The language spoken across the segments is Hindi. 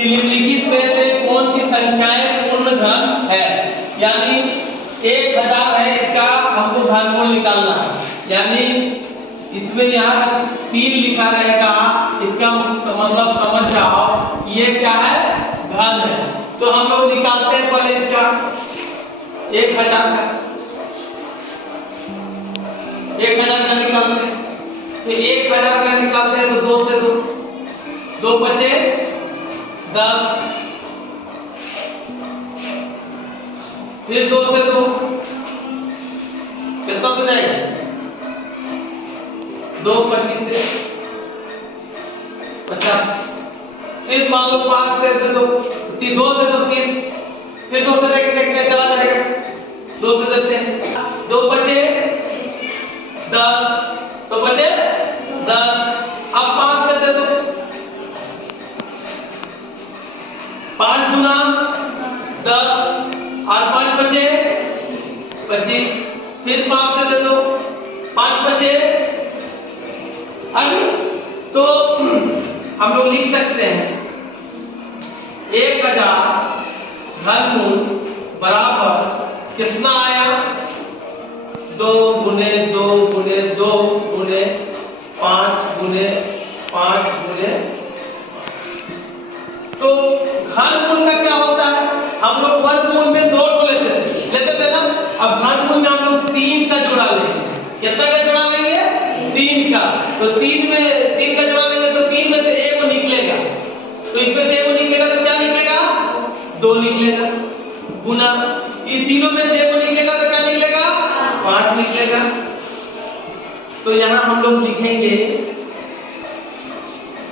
कि निम्नलिखित में से कौन सी संख्याएं पूर्ण घन है। यानी 1000 है, इसका हमको घनमूल निकालना है। यानी इसमें यहाँ 3 लिखा रहेगा, इसका मतलब समझ जाओ ये क्या है, घन है। तो हम लोग निकालते हैं पहले इसका 1000 का, 1000 का निकालते हैं। तो 1000 का निकालते हैं तो 2 से 2 बचे 10, फिर 2 से 2 कितना हो जाएगा, 2 25 से 50। फिर मान लो 5 से 2, 2 से 2 3, फिर 2 से देखते चला जाएगा, 2 से देखते हैं, 2 बचे 10, तो बचे 10। अब 5 से दे दो, 5 गुना 10 और 5 बचे 25। फिर 5 से दे दो, 5 बचे। तो हम लोग लिख सकते हैं 1000 घनमूल बराबर कितना आया, 2 गुने 2 गुने 2 गुने 5 गुने 5 गुने। तो घनमूल का क्या होता है, हम लोग वर्गमूल में 2 लेते थे ना। अब घनमूल में हम लोग 3 का जोड़ा लेंगे। कितना का जोड़ा लेंगे, 3 का। तो 3 का जोड़ा लेंगे तो 3 में से 1 निकलेगा, तो इसमें से 1 निकलेगा तो क्या निकलेगा, 2 निकलेगा। गुना ये तीनों में से 1 निकलेगा तो क्या निकलेगा, 5 निकलेगा। तो यहाँ हम लोग लिखेंगे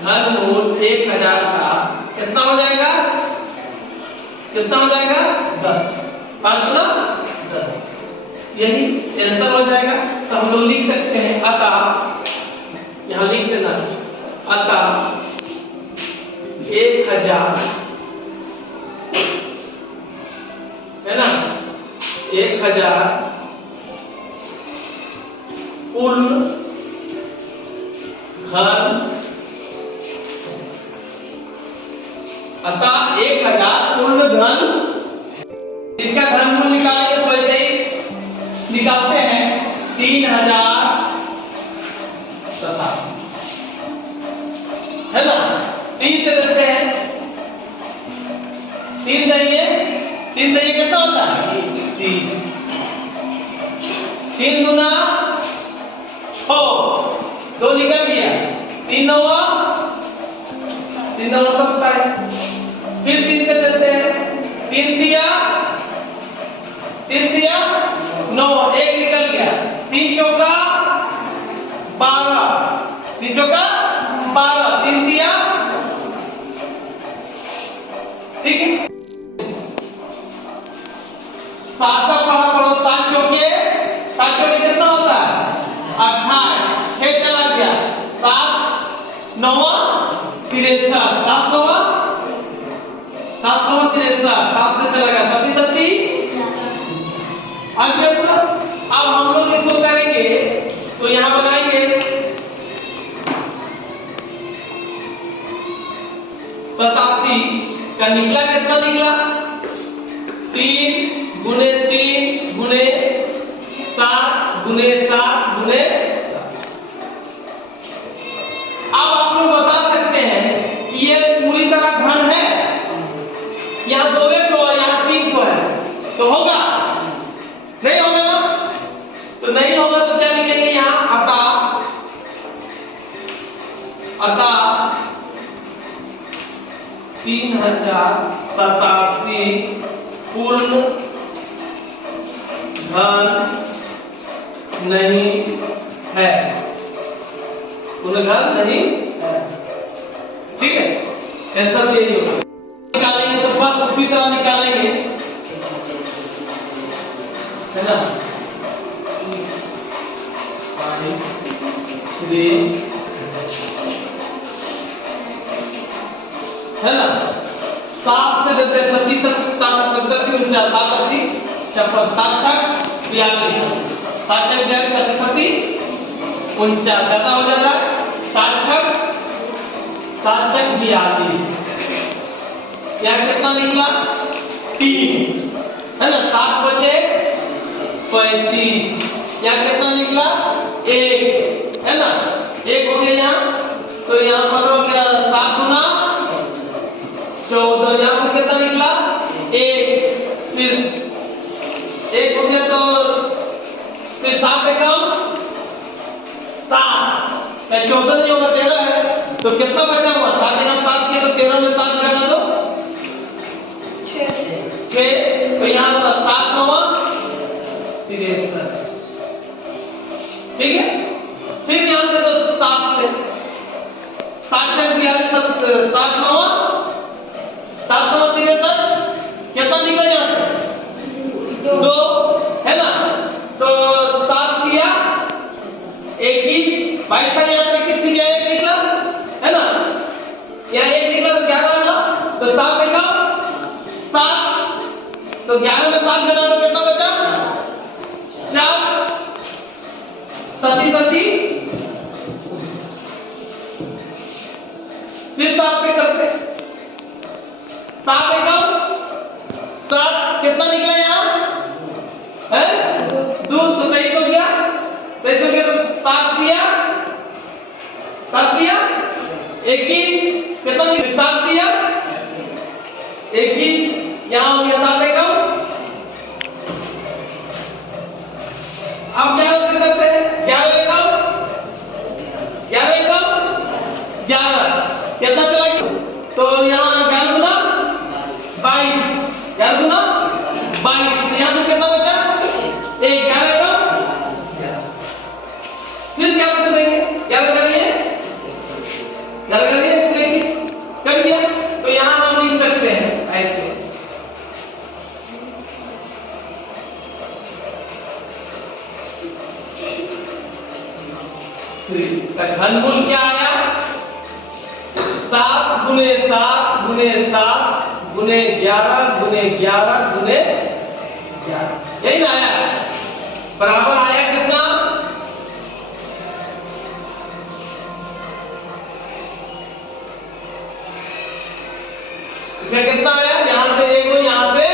घनमूल 1000 का कितना हो जाएगा, कितना हो जाएगा, 10। 5 गुना 10, यही आंसर हो जाएगा। तो हम लोग लिख सकते हैं अतः, यहाँ लिख देना, अतः 1000 है ना, 1000 पूर्ण घन, अतः 1000 पूर्ण घन। इसका घनमूल निकालेंगे तो ऐसे ही निकालते हैं, 3000 तथा, है ना, 3 से देते हैं, 3 नहीं है, 3 से ये कितना होता है, 30। 3 गुना 6, 2 निकल गया, 3 9 27। फिर 3 से देते हैं, 3 दिया 9, 1 निकल गया, 3 चौका 12, 3 चौका 12, 3 दिया, ठीक है। 7 का पढ़ा पढ़ो, 7 चौके कितना होता है, 28, 6 चला गया, 7 9 63, 7 9 63, 7 से चला गया 37। अब हम लोग इसको करेंगे तो यहां बनाएंगे 87 का निकला, कितना निकला, 3 गुने 3 गुने 7 गुने 7 गुने। अब आप लोग बता सकते हैं कि ये पूरी तरह घन है, यहाँ 2 है, यहाँ 3 है, तो होगा, नहीं होगा ना, तो नहीं होगा तो क्या लिखेंगे यहाँ, अतः 3087 पूर्ण घन नहीं है, पूर्ण घन नहीं है, ठीक है। आंसर यही होगा। निकालेंगे तो बस उसी तरह निकालेंगे, है ना, 3 है ना, 7 से देते 37 57 49 57 56 7 42 49 ज्यादा हो जा रहा है, 7 6 42 यहाँ कितना निकला 3 है ना, 7 बचे 35, यहाँ कितना निकला 1 है ना, 1 हो गया यहाँ, तो यहाँ पर हो गया 7 गुना 14, यहाँ पर कितना निकला 1, फिर 1 हो गया तो फिर 7 से कम 7, 14 नहीं होगा 13 है, तो कितना बचा हुआ 7 से कम 7 के, तो 13 में 7 घटा दो 6, तो यहाँ 7 9 63, ठीक है। फिर यहाँ से तो 7 से 7 6 42 7 9 63, कितना निकला यहाँ से 2 है ना, तो 7 दिया 21, 22 का यहाँ से कितनी क्या 1 निकला है ना, यहाँ 1 निकला तो 11 होगा, तो 7 देखा 7, तो 11 में 7 घटा दो कितना बचा 4, 37, फिर 7 पे करते 7 एकम 7, कितना निकला यहाँ है 2, तो 23 हो गया, 23 हो गया, तो 7 दिया 21, कितना निकला 7 दिया 21, यहाँ हो गया 7 एकम। अब 11 से करते हैं 11 एकम 11, कितना चला गया, तो यहाँ 11 गुना 22, 11 गुना 22, तो यहाँ पर कितना बचा 11 एकम, फिर 11 से देंगे 11 करिए 21 कर दिया, तो यहाँ हम लिख सकते हैं ऐसे, घनमूल क्या आया 7 गुने 7 गुने 7 गुने 11 गुने 11 गुने 11, यही ना आया, बराबर आया कितना इसका कितना आया, यहां से 1 हो यहाँ से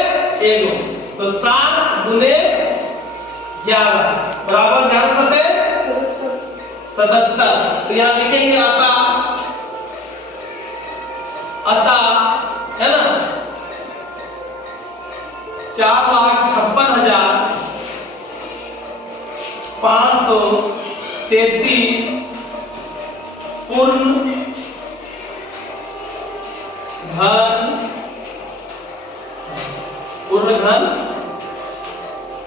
1 हो, तो 7 गुने 11 बराबर 11 सते 77, तो यहाँ लिखेंगे अतः है ना 4,56,533 पूर्ण घन,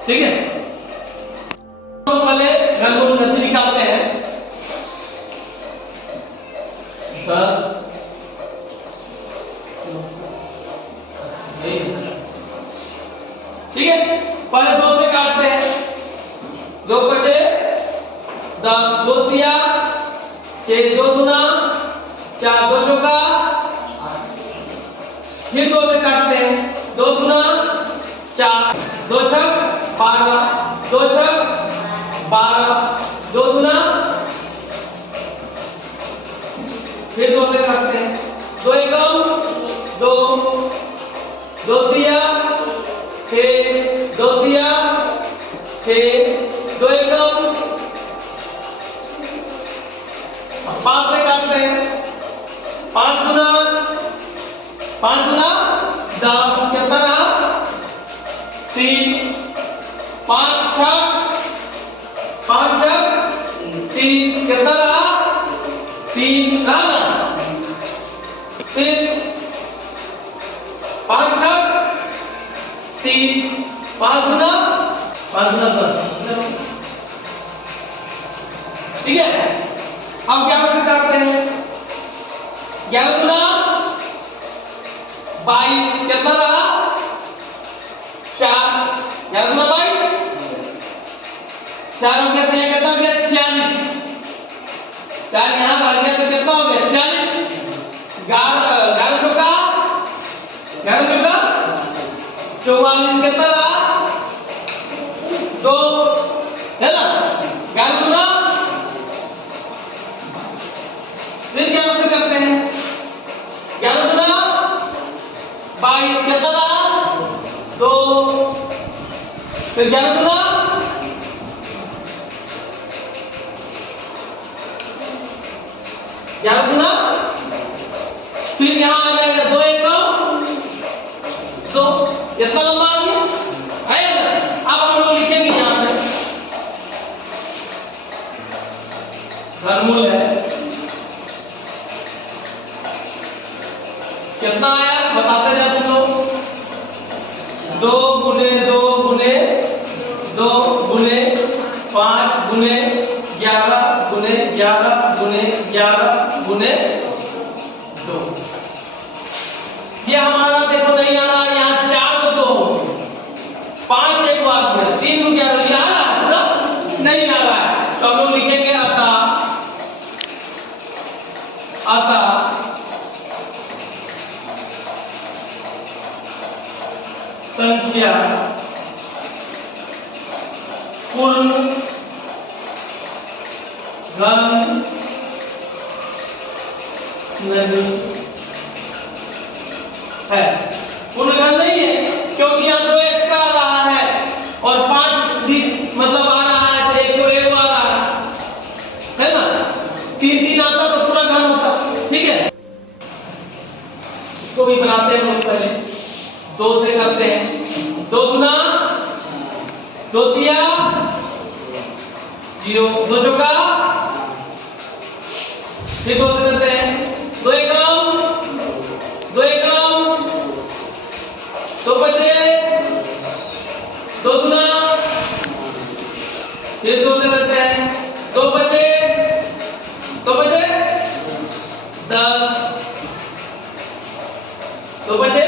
ठीक है। तो पहले घनमूल गति निकालते हैं, 10 ठीक है, पहले 2 से काटते हैं, 2 बचे 10, 2 दिया 6, 2 गुना 4, 2 चौका 8, फिर 2 से काटते हैं, 2 गुना 4, 2 छक 12, 2 छक 12, 2 गुना, फिर 2 से काटते हैं, 2 एकम 2, 2 दिया 6, 2 दिया 6, 2 एकम, 5 से काटते हैं, 5 गुना 10, कितना रहा 3, 5 छक 30, कितना रहा 3 रहा ना, फिर 5 छक 30, 5 गुना 10, ठीक है। अब 11 से काटते हैं, 11 गुना 22, कितना रहा 4, 11 गुना 22 4 हो गया, तो यहाँ कितना हो गया 46, 4 यहाँ भाग गया तो कितना हो गया 46, 11 चौका 44, कितना रहा 2 है ना, 11 गुना, फिर 11 से करते हैं, 11 गुना फिर 11 दूना 11 दूना, फिर यहाँ आ जाएगा 2 एकम 2, इतना लंबा आ गया है ना। अब हम लोग लिखेंगे यहाँ पे घनमूल है कितना आया बताते जाओ तुम लोग। 2 गुने 2 गुने 2 गुने 5 गुने 11 गुने 11 गुने 11 गुने 2। ये हमारा देखो नहीं आ रहा, यहाँ 4 को 2 हो गए, 5 एक बार में 3 को 11 ये आ रहा है पूरा नहीं आ रहा है। तो हम लोग लिखेंगे अतः संख्या पूर्ण घन नहीं है। पूर्ण घन नहीं है क्योंकि यहाँ 2 एक्स्ट्रा आ रहा है और 5 भी मतलब आ रहा है, तो 1 को 1 आ रहा है ना। 3 3 आता तो पूरा घन होता। ठीक है, इसको भी बनाते हैं हम पहले 2 से करते हैं। 2 गुना 2 तिया 0, 2 चौका, फिर 2 से करते हैं 2 एकम 2 एकम 2 बचे 2 गुना, फिर 2 से करते हैं 2 बचे 2 बचे 10 2 बचे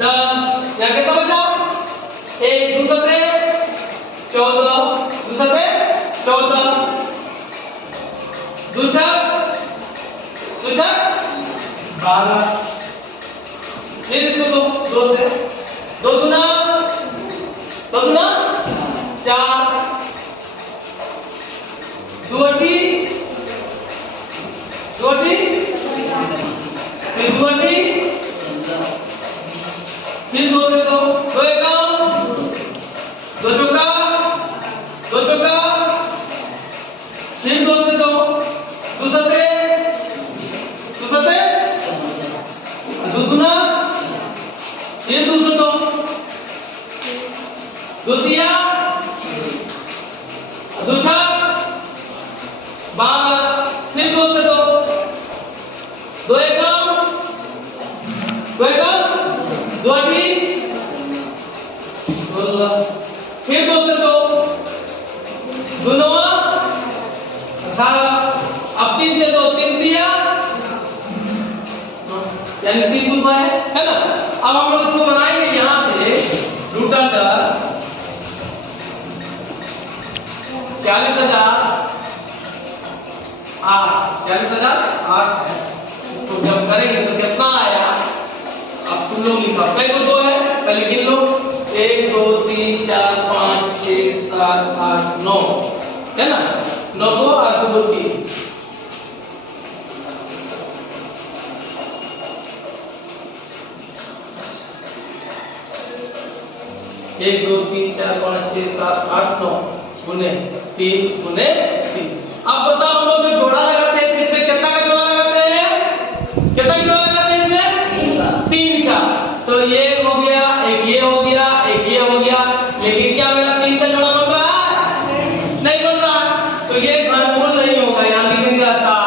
10। यहाँ कितना बचा 1 2 से 14 2 से 14 2 छक 12। फिर इसको 2 से 2 गुना 4 2 अट्ठी फिर 2 अट्ठी फिर 2 से 2 एकम 2 चौका 2 चौका, फिर 2 से 2 2 सते 2 गुना, फिर 2 से 2 2 तिया 2 छक 12, फिर 2 से 2 2 एकम 2 अट्ठी 16, फिर 2 से 2 2 9 18। अब 3 से 2 3 दिया यानी 3 गुना है ना। अब हम लोग इसको बनाएंगे यहाँ से रूट अंडर 40,008 है। इसको जब करेंगे तो कितना आया अब तुम लोग लिखो। कई को 2 है पहले गिन लो 1 2 3 4 5 6 7 8 9 है ना। 9 को 8 2 3 1 2 3 4 5 6 7 8 9 गुने 3 गुने 3। अब बताओ हम लोग जो जोड़ा लगाते हैं इसमें कितना का जोड़ा लगाते हैं, कितना का जोड़ा लगाते हैं इसमें 3 का। तो ये हो गया, एक ये हो गया, एक ये हो गया, लेकिन क्या मेरा 3 का जोड़ा बन रहा है नहीं बन रहा। तो ये घनमूल नहीं होगा। यहाँ लिखेंगे अतः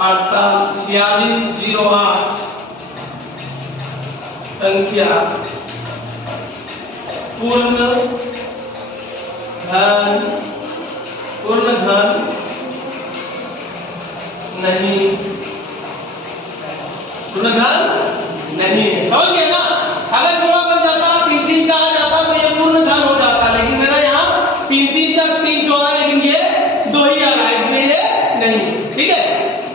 4608 संख्या पूर्ण घन नहीं, पूर्ण घन नहीं है। समझ गए ना।